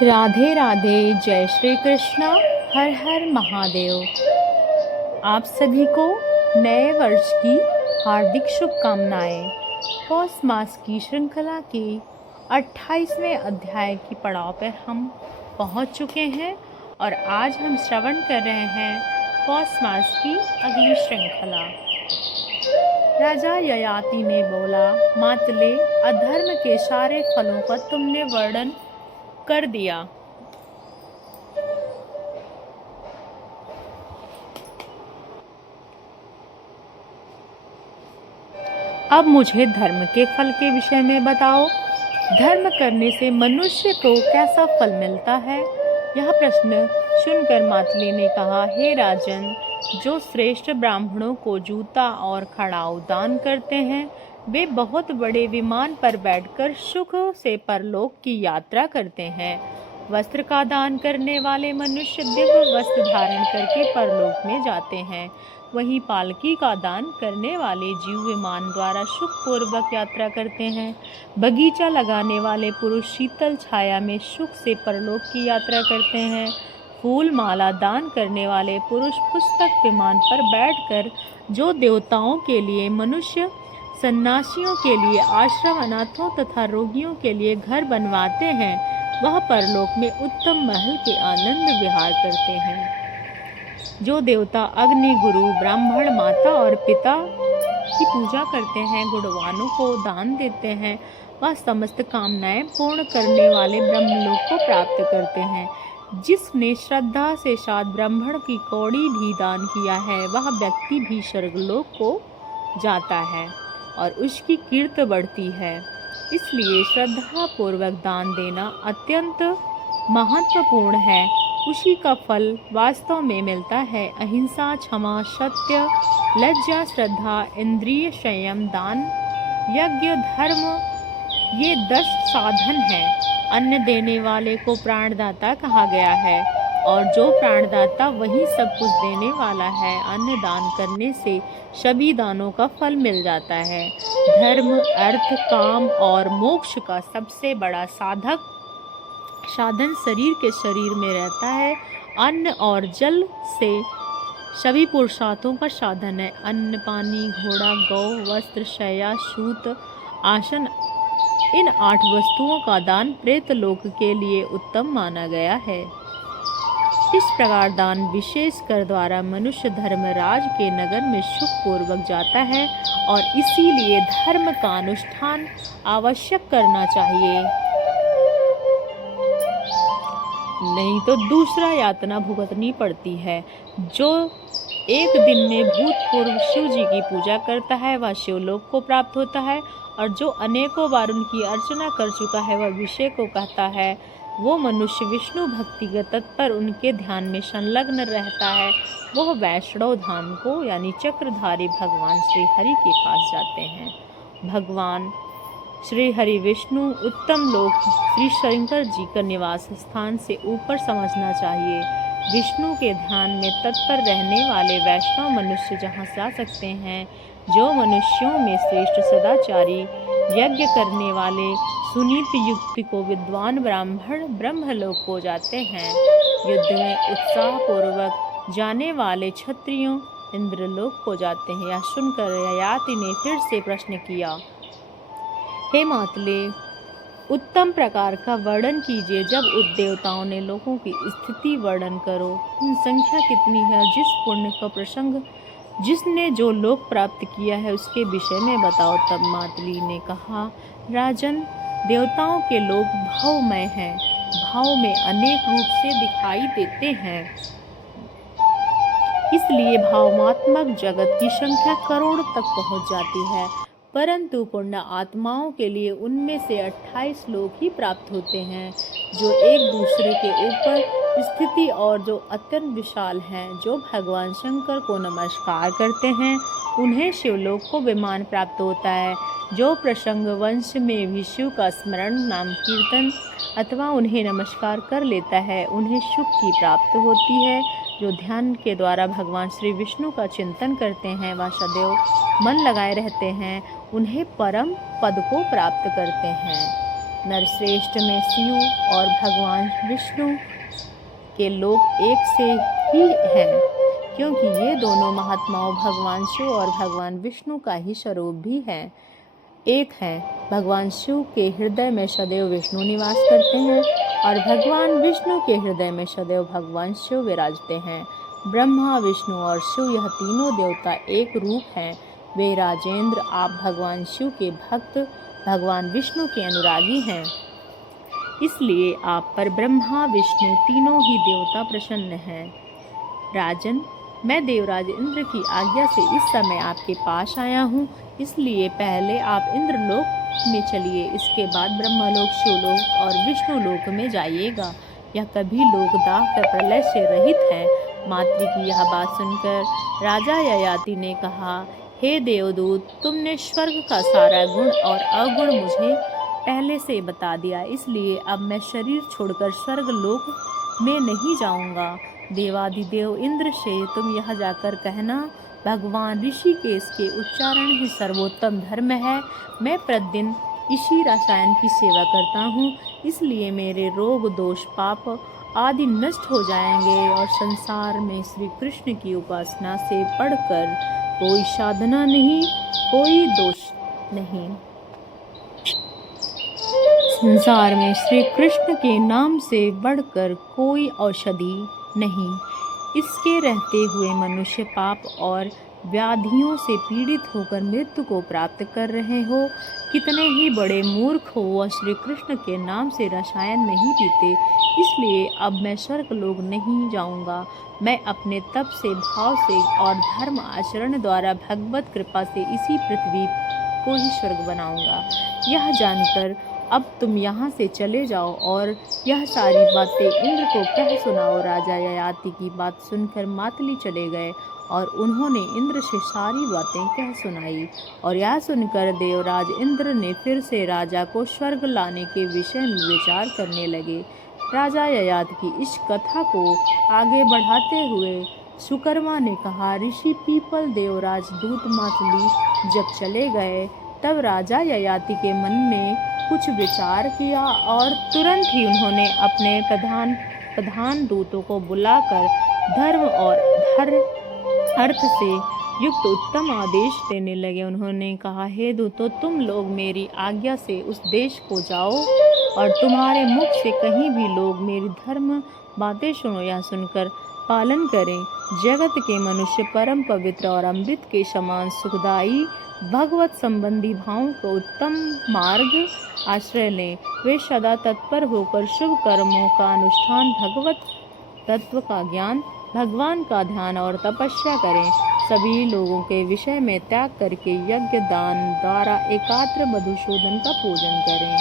राधे राधे। जय श्री कृष्णा। हर हर महादेव। आप सभी को नए वर्ष की हार्दिक शुभकामनाएं। पौष मास की श्रृंखला के 28वें अध्याय की पड़ाव पर हम पहुंच चुके हैं और आज हम श्रवण कर रहे हैं पौष मास की अगली श्रृंखला। राजा ययाति ने बोला, मातले, अधर्म के सारे फलों का तुमने वर्णन कर दिया। अब मुझे धर्म के फल के विषय में बताओ। धर्म करने से मनुष्य को कैसा फल मिलता है? यह प्रश्न सुनकर मातली ने कहा, हे राजन, जो श्रेष्ठ ब्राह्मणों को जूता और खड़ाऊ दान करते हैं, वे बहुत बड़े विमान पर बैठकर सुख से परलोक की यात्रा करते हैं। वस्त्र का दान करने वाले मनुष्य दिव्य वस्त्र धारण करके परलोक में जाते हैं। वहीं पालकी का दान करने वाले जीव विमान द्वारा सुखपूर्वक यात्रा करते हैं। बगीचा लगाने वाले पुरुष शीतल छाया में सुख से परलोक की यात्रा करते हैं। फूल माला दान करने वाले पुरुष पुस्तक विमान पर बैठकर जो देवताओं के लिए, मनुष्य सन्यासियों के लिए आश्रम, अनाथों तथा रोगियों के लिए घर बनवाते हैं, वह परलोक में उत्तम महल के आनंद विहार करते हैं। जो देवता अग्नि, गुरु, ब्राह्मण, माता और पिता की पूजा करते हैं, गुणवानों को दान देते हैं, वह समस्त कामनाएं पूर्ण करने वाले ब्रह्मलोक को प्राप्त करते हैं। जिसने श्रद्धा से 7 ब्राह्मण की कौड़ी भी दान किया है, वह व्यक्ति भी स्वर्गलोक को जाता है और उसकी कीर्ति बढ़ती है। इसलिए श्रद्धा पूर्वक दान देना अत्यंत महत्वपूर्ण है। उसी का फल वास्तव में मिलता है। अहिंसा, क्षमा, सत्य, लज्जा, श्रद्धा, इंद्रिय संयम, दान, यज्ञ, धर्म, ये 10 साधन हैं। अन्न देने वाले को प्राणदाता कहा गया है और जो प्राणदाता वही सब कुछ देने वाला है। अन्न दान करने से सभी दानों का फल मिल जाता है। धर्म, अर्थ, काम और मोक्ष का सबसे बड़ा साधन शरीर में रहता है। अन्न और जल से सभी पुरुषार्थों का साधन है। अन्न, पानी, घोड़ा, गौ, वस्त्र, शैया, सूत, आसन, इन 8 वस्तुओं का दान प्रेत लोक के लिए उत्तम माना गया है। इस प्रकार दान विशेष कर द्वारा मनुष्य धर्मराज के नगर में सुख पूर्वक जाता है और इसीलिए धर्म का अनुष्ठान आवश्यक करना चाहिए, नहीं तो दूसरा यातना भुगतनी पड़ती है। जो एक दिन में भूतपूर्व शिव जी की पूजा करता है, वह शिवलोक को प्राप्त होता है, और जो अनेकों बार उनकी अर्चना कर चुका है, वह विषय को कहता है। वो मनुष्य विष्णु भक्ति के तत्पर उनके ध्यान में संलग्न रहता है। वह वैष्णव धाम को यानी चक्रधारी भगवान श्री हरि के पास जाते हैं। भगवान श्री हरि विष्णु उत्तम लोक श्री शंकर जी का निवास स्थान से ऊपर समझना चाहिए। विष्णु के ध्यान में तत्पर रहने वाले वैष्णव मनुष्य जहाँ जा सकते हैं। जो मनुष्यों में श्रेष्ठ सदाचारी, यज्ञ करने वाले, सुनीत युक्ति को विद्वान ब्राह्मण ब्रह्मलोक को जाते हैं। युद्ध में उत्साह पूर्वक जाने वाले क्षत्रियों इंद्रलोक को जाते हैं। यह सुनकर ययाति ने फिर से प्रश्न किया, हे मातले, उत्तम प्रकार का वर्णन कीजिए। जब उन देवताओं ने लोगों की स्थिति वर्णन करो, उन संख्या कितनी है, जिस पुण्य का प्रसंग जिसने जो लोक प्राप्त किया है उसके विषय में बताओ। तब मातली ने कहा, राजन, देवताओं के लोक भावमय हैं, भाव में अनेक रूप से दिखाई देते हैं। इसलिए भावनात्मक जगत की संख्या करोड़ तक पहुंच जाती है, परंतु पुण्य आत्माओं के लिए उनमें से 28 लोक ही प्राप्त होते हैं, जो एक दूसरे के ऊपर स्थिति और जो अत्यंत विशाल हैं। जो भगवान शंकर को नमस्कार करते हैं, उन्हें शिवलोक को विमान प्राप्त होता है। जो प्रसंग वंश में भी शिव का स्मरण, नाम कीर्तन अथवा उन्हें नमस्कार कर लेता है, उन्हें सुख की प्राप्त होती है। जो ध्यान के द्वारा भगवान श्री विष्णु का चिंतन करते हैं, व सदैव मन लगाए रहते हैं, उन्हें परम पद को प्राप्त करते हैं। नरश्रेष्ठ में शिव और भगवान विष्णु के लोक एक से ही हैं, क्योंकि ये दोनों महात्माओं भगवान शिव और भगवान विष्णु का ही स्वरूप भी है, एक है। भगवान शिव के हृदय में सदैव विष्णु निवास करते हैं और भगवान विष्णु के हृदय में सदैव भगवान शिव विराजते हैं। ब्रह्मा, विष्णु और शिव यह तीनों देवता एक रूप हैं। वे राजेंद्र, आप भगवान शिव के भक्त, भगवान विष्णु के अनुरागी हैं, इसलिए आप पर ब्रह्मा विष्णु तीनों ही देवता प्रसन्न हैं। राजन, मैं देवराज इंद्र की आज्ञा से इस समय आपके पास आया हूँ, इसलिए पहले आप इंद्रलोक में चलिए, इसके बाद ब्रह्मलोक, शिवलोक और विष्णुलोक में जाइएगा। यह कभी लोक दाह कर प्रलय से रहित है। मातृ की यह बात सुनकर राजा ययाति ने कहा, हे देवदूत, तुमने स्वर्ग का सारा गुण और अवगुण मुझे पहले से बता दिया, इसलिए अब मैं शरीर छोड़कर स्वर्ग लोक में नहीं जाऊंगा। देवाधिदेव इंद्र से तुम यह जाकर कहना, भगवान ऋषिकेश के उच्चारण ही सर्वोत्तम धर्म है। मैं प्रतिदिन इसी रसायन की सेवा करता हूँ, इसलिए मेरे रोग, दोष, पाप आदि नष्ट हो जाएंगे और संसार में श्री कृष्ण की उपासना से बढ़कर कोई साधना नहीं, कोई दोष नहीं। संसार में श्री कृष्ण के नाम से बढ़कर कोई औषधि नहीं। इसके रहते हुए मनुष्य पाप और व्याधियों से पीड़ित होकर मृत्यु को प्राप्त कर रहे हो। कितने ही बड़े मूर्ख हो, वह श्री कृष्ण के नाम से रसायन नहीं पीते, इसलिए अब मैं स्वर्ग लोक नहीं जाऊंगा। मैं अपने तप से, भाव से और धर्म आचरण द्वारा भगवत कृपा से इसी पृथ्वी को ही स्वर्ग बनाऊंगा। यह जानकर अब तुम यहाँ से चले जाओ और यह सारी बातें इंद्र को कह सुनाओ। राजा ययाति की बात सुनकर मातली चले गए और उन्होंने इंद्र से सारी बातें कह सुनाई। और यह सुनकर देवराज इंद्र ने फिर से राजा को स्वर्ग लाने के विषय में विचार करने लगे। राजा ययाति की इस कथा को आगे बढ़ाते हुए सुकर्मा ने कहा, ऋषि पीपल देवराज दूत मातली जब चले गए, तब राजा ययाति के मन में कुछ विचार किया और तुरंत ही उन्होंने अपने प्रधान दूतों को बुलाकर धर्म और अर्थ से युक्त उत्तम आदेश देने लगे। उन्होंने कहा, हे दूतों, तुम लोग मेरी आज्ञा से उस देश को जाओ और तुम्हारे मुख से कहीं भी लोग मेरी धर्म बातें सुनो या सुनकर पालन करें। जगत के मनुष्य परम पवित्र और अमृत के समान सुखदायी भगवत संबंधी भावों को उत्तम मार्ग आश्रय लें। वे सदा तत्पर होकर शुभ कर्मों का अनुष्ठान, भगवत तत्व का ज्ञान, भगवान का ध्यान और तपस्या करें। सभी लोगों के विषय में त्याग करके यज्ञ दान द्वारा एकात्र मधुसूदन का पूजन करें।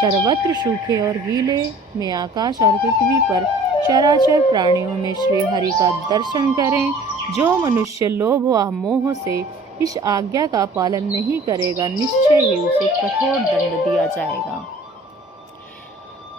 सर्वत्र सूखे और गीले में आकाश और पृथ्वी पर चराचर प्राणियों में श्री हरि का दर्शन करें। जो मनुष्य लोभ व मोह से इस आज्ञा का पालन नहीं करेगा, निश्चय ही उसे कठोर दंड दिया जाएगा।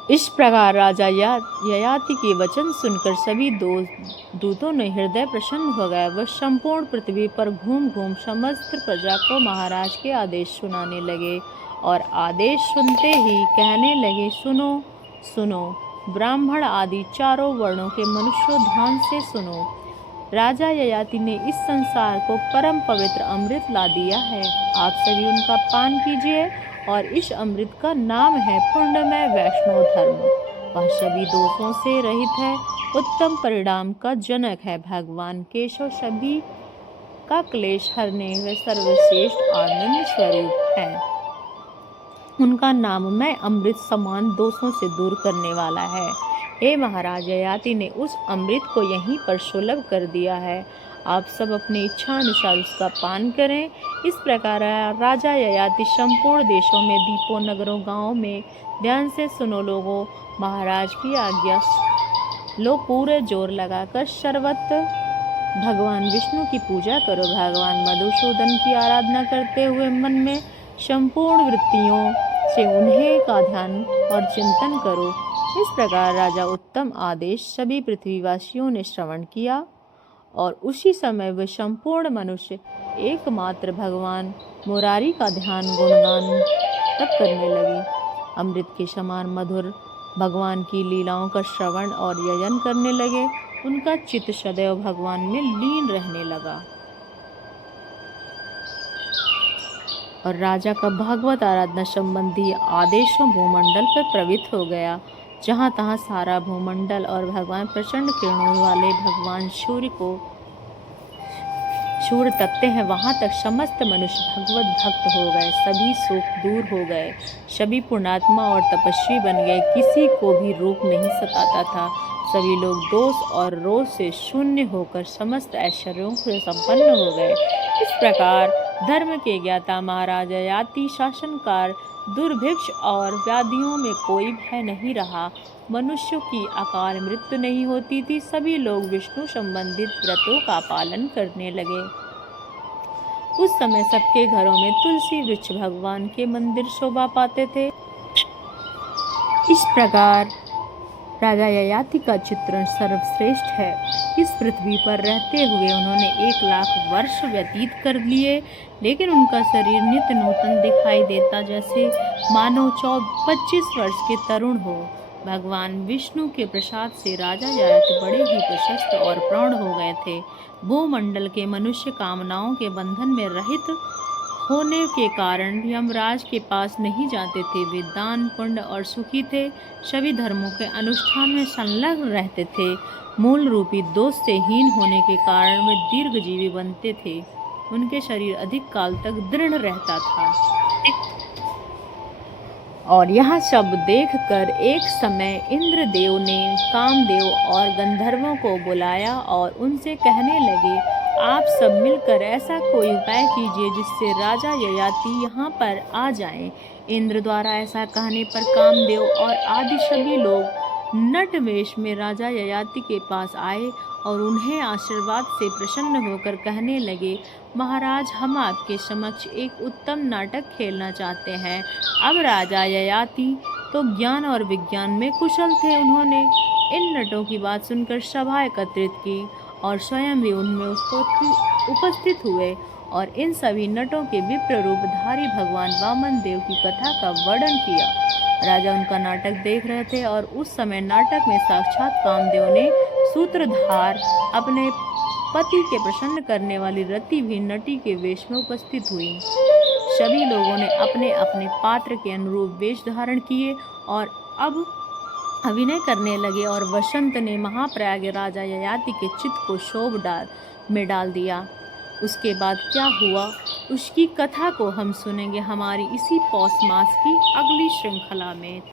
इस प्रकार राजा ययाति के वचन सुनकर सभी दूतों ने हृदय प्रसन्न हो गया। वह संपूर्ण पृथ्वी पर घूम घूम समस्त प्रजा को महाराज के आदेश सुनाने लगे और आदेश सुनते ही कहने लगे, सुनो सुनो, ब्राह्मण आदि चारों वर्णों के मनुष्यों, ध्यान से सुनो। राजा ययाति ने इस संसार को परम पवित्र अमृत ला दिया है। आप सभी उनका पान कीजिए और इस अमृत का नाम है पुण्यमय वैष्णव धर्म। वह सभी दोषों से रहित है, उत्तम परिणाम का जनक है। भगवान केशव सभी का क्लेश हरने व सर्वश्रेष्ठ आनंद स्वरूप है। उनका नाममय अमृत समान दोषों से दूर करने वाला है। हे महाराज, ययाति ने उस अमृत को यहीं पर सुलभ कर दिया है। आप सब अपनी इच्छा अनुसार उसका पान करें। इस प्रकार राजा ययाति संपूर्ण देशों में, द्वीपों, नगरों, गांवों में ध्यान से सुनो लोगों, महाराज की आज्ञा लो, पूरे जोर लगाकर सर्वत्र भगवान विष्णु की पूजा करो। भगवान मधुसूदन की आराधना करते हुए मन में संपूर्ण वृत्तियों से उन्हें का ध्यान और चिंतन करो। इस प्रकार राजा उत्तम आदेश सभी पृथ्वीवासियों ने श्रवण किया और उसी समय वे संपूर्ण मनुष्य एकमात्र भगवान मुरारी का ध्यान गुणगान तब करने लगे। अमृत के समान मधुर भगवान की लीलाओं का श्रवण और यजन करने लगे। उनका चित्त सदैव भगवान में लीन रहने लगा और राजा का भागवत आराधना संबंधी आदेशों भूमंडल पर प्रवृत्त हो गया। जहाँ तहाँ सारा भूमंडल और भगवान प्रचंड किरणों वाले भगवान सूर्य तपते हैं, वहाँ तक समस्त मनुष्य भगवत भक्त हो गए। सभी सुख दूर हो गए, सभी पुण्यात्मा और तपस्वी बन गए। किसी को भी रोग नहीं सताता था। सभी लोग दोष और रोग से शून्य होकर समस्त ऐश्वर्यों से संपन्न हो गए। इस प्रकार धर्म के ज्ञाता महाराज ययाति शासनकार दुर्भिक्ष और व्याधियों में कोई भय नहीं रहा। मनुष्यों की अकाल मृत्यु नहीं होती थी। सभी लोग विष्णु संबंधित व्रतों का पालन करने लगे। उस समय सबके घरों में तुलसी वृक्ष भगवान के मंदिर शोभा पाते थे। इस प्रकार राजा ययाति का चित्रण सर्वश्रेष्ठ है। इस पृथ्वी पर रहते हुए उन्होंने 1 लाख वर्ष व्यतीत कर लिए, लेकिन उनका शरीर नित्य नूतन दिखाई देता, जैसे मानो 25 वर्ष के तरुण हो। भगवान विष्णु के प्रसाद से राजा ययाति बड़े ही प्रशस्त और प्रौढ़ हो गए थे। भूमंडल के मनुष्य कामनाओं के बंधन में रहित होने के कारण यमराज के पास नहीं जाते थे। वे दान पुण्य और सुखी थे। सभी धर्मों के अनुष्ठान में संलग्न रहते थे। मूल रूपी दोष से हीन होने के कारण वे दीर्घजीवी बनते थे। उनके शरीर अधिक काल तक दृढ़ रहता था। और यह सब देखकर एक समय इंद्रदेव ने कामदेव और गंधर्वों को बुलाया और उनसे कहने लगे, आप सब मिलकर ऐसा कोई उपाय कीजिए जिससे राजा ययाति यहाँ पर आ जाएं। इंद्र द्वारा ऐसा कहने पर कामदेव और आदि सभी लोग नटवेश में राजा ययाति के पास आए और उन्हें आशीर्वाद से प्रसन्न होकर कहने लगे, महाराज, हम आपके समक्ष एक उत्तम नाटक खेलना चाहते हैं। अब राजा ययाति तो ज्ञान और विज्ञान में कुशल थे। उन्होंने इन नटों की बात सुनकर सभा एकत्रित की और स्वयं भी उनमें उपस्थित हुए और इन सभी नटों के विप्र रूपधारी भगवान वामन देव की कथा का वर्णन किया। राजा उनका नाटक देख रहे थे और उस समय नाटक में साक्षात कामदेव ने सूत्रधार अपने पति के प्रसन्न करने वाली रति भी नटी के वेश में उपस्थित हुई। सभी लोगों ने अपने अपने पात्र के अनुरूप वेश धारण किए और अब अभिनय करने लगे और वसंत ने महाप्रयाग राजा ययाति के चित्त को क्षोभ में डाल दिया। उसके बाद क्या हुआ, उसकी कथा को हम सुनेंगे हमारी इसी पौष मास की अगली श्रृंखला में।